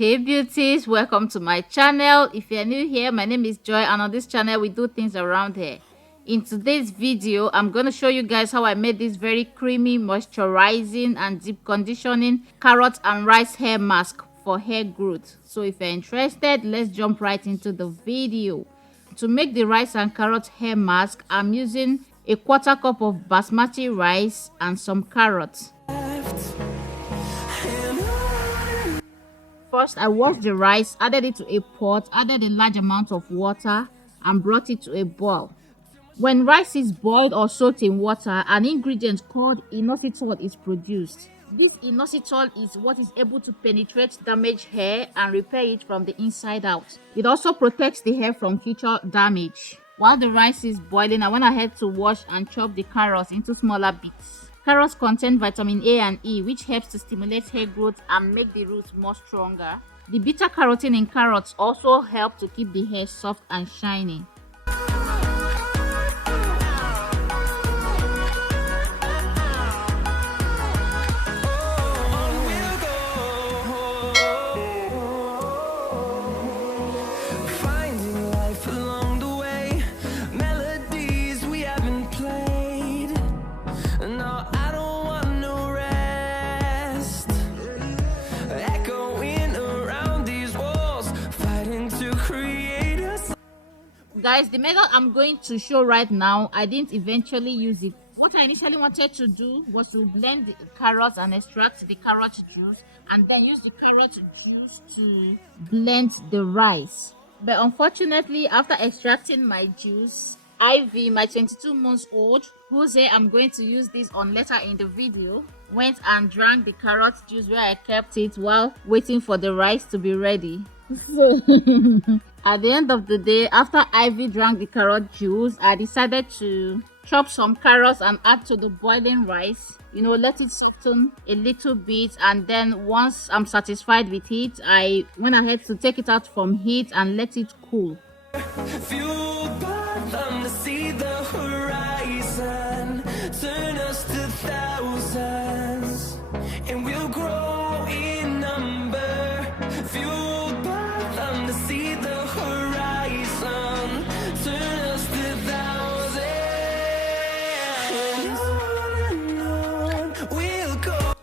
Hey beauties, welcome to my channel. If you're new here, my name is Joy, and on this channel we do things around here. In today's video, I'm going to show you guys how I made this very creamy, moisturizing and deep conditioning carrot and rice hair mask for hair growth. So if you're interested, let's jump right into the video. To make the rice and carrot hair mask, I'm using a quarter cup of basmati rice and some carrots. First, I washed the rice, added it to a pot, added a large amount of water, and brought it to a boil. When rice is boiled or soaked in water, an ingredient called inositol is produced. This inositol is what is able to penetrate damaged hair and repair it from the inside out. It also protects the hair from future damage. While the rice is boiling, I went ahead to wash and chop the carrots into smaller bits. Carrots contain vitamin A and E, which helps to stimulate hair growth and make the roots more stronger. The beta carotene in carrots also help to keep the hair soft and shiny. Guys, the method I'm going to show right now, I didn't eventually use it. What I initially wanted to do was to blend the carrots and extract the carrot juice, and then use the carrot juice to blend the rice. But unfortunately, after extracting my juice, Ivy, my 22 months old, whose hair I'm going to use this on later in the video, went and drank the carrot juice where I kept it while waiting for the rice to be ready. So at the end of the day, after Ivy drank the carrot juice, I decided to chop some carrots and add to the boiling rice. Let it soften a little bit, and then once I'm satisfied with it, I went ahead to take it out from heat and let it cool. Fueled by them to see the horizon, turn us to thousands, and we'll grow in number. Fueled by them to see the horizon, turn us to thousands, and on we'll go.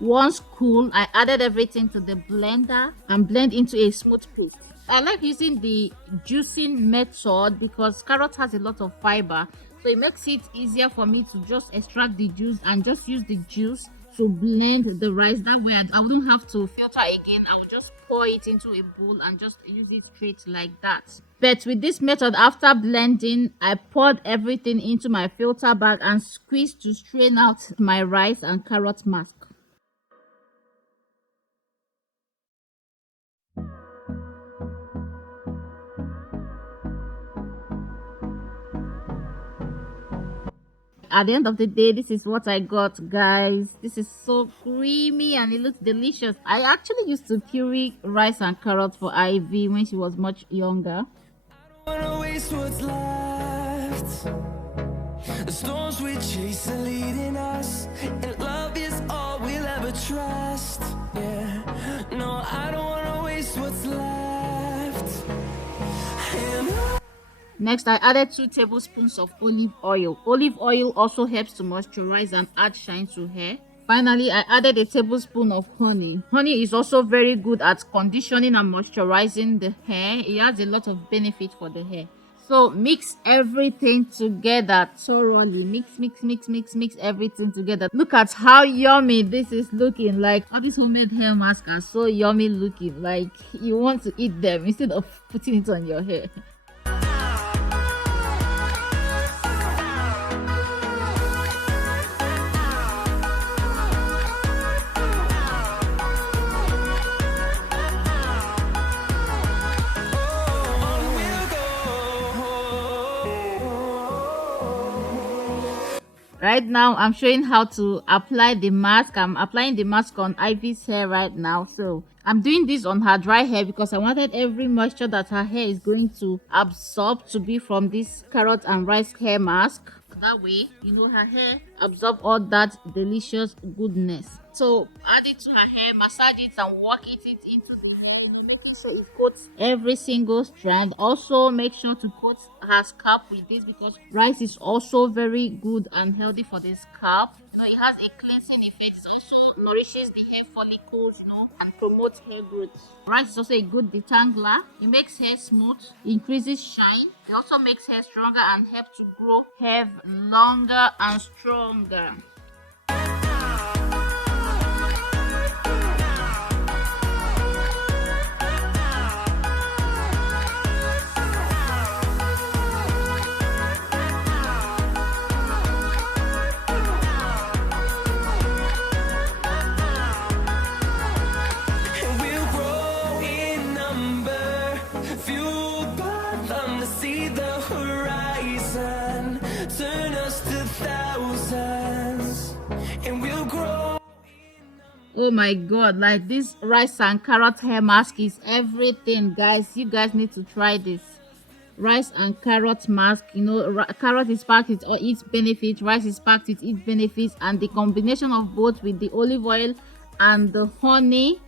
Once cool, I added everything to the blender and blend into a smooth paste. I like using the juicing method because carrot has a lot of fiber, so it makes it easier for me to just extract the juice and just use the juice to blend the rice. That way I wouldn't have to filter again. I would just pour it into a bowl and just use it straight like that. But with this method, after blending, I poured everything into my filter bag and squeezed to strain out my rice and carrot mask. At the end of the day, this is what I got, guys. This is so creamy and it looks delicious. I actually used to puree rice and carrots for Ivy when she was much younger. I don't wanna waste what's left. The storms we chase are leading us, and love is all we'll ever trust. Yeah, no, I don't wanna waste what's left. Next, I added 2 tablespoons of olive oil. Olive oil also helps to moisturize and add shine to hair. Finally, I added a tablespoon of honey. Honey is also very good at conditioning and moisturizing the hair. It has a lot of benefit for the hair. So mix everything together thoroughly. Mix everything together. Look at how yummy this is looking. Like, all these homemade hair masks are so yummy looking. Like, you want to eat them instead of putting it on your hair. Right now, I'm showing how to apply the mask. I'm applying the mask on Ivy's hair right now. So I'm doing this on her dry hair because I wanted every moisture that her hair is going to absorb to be from this carrot and rice hair mask. That way, her hair absorb all that delicious goodness. So add it to her hair, massage it and work it into the sure it coats every single strand. Also make sure to coat her scalp with this because rice is also very good and healthy for the scalp. It has a cleansing effect. It also nourishes the hair follicles, and promotes hair growth. Rice is also a good detangler. It makes hair smooth, increases shine. It also makes hair stronger and helps to grow hair longer and stronger. Oh my god, like this rice and carrot hair mask is everything, guys. You guys need to try this rice and carrot mask. Carrot is packed with all its benefits, rice is packed with its benefits, and the combination of both with the olive oil and the honey.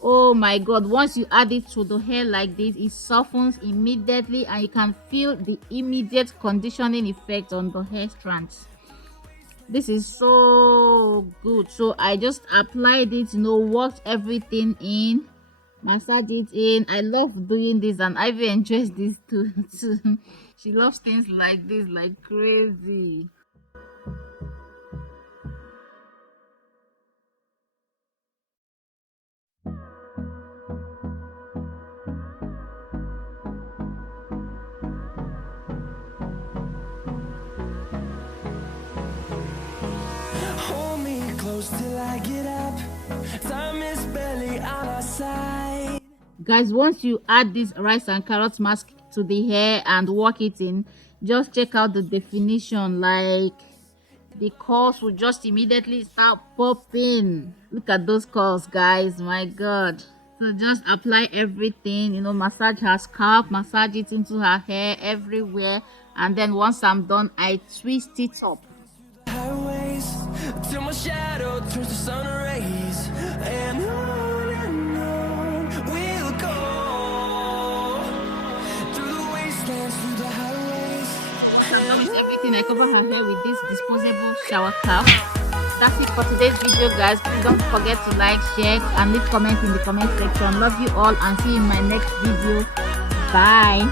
Oh my god, once you add it to the hair like this, it softens immediately and you can feel the immediate conditioning effect on the hair strands. This is so good. So I just applied it, worked everything in, massage it in. I love doing this, and Ivy enjoys this too. She loves things like this like crazy. Hold me close till I get up. Time is barely on our side. Guys, once you add this rice and carrot mask to the hair and work it in, just check out the definition. Like, the curls will just immediately start popping. Look at those curls, guys. My god. So just apply everything, massage her scalp, massage it into her hair, everywhere. And then once I'm done, I twist it up. Highways till my shadow turns to sun rays, and on we'll go through the wastelands, through the highways. Everything, I cover her hair with this disposable shower cap. That's it for today's video, guys. Please don't forget to like, share, and leave comments in the comment section. Love you all and see you in my next video. Bye.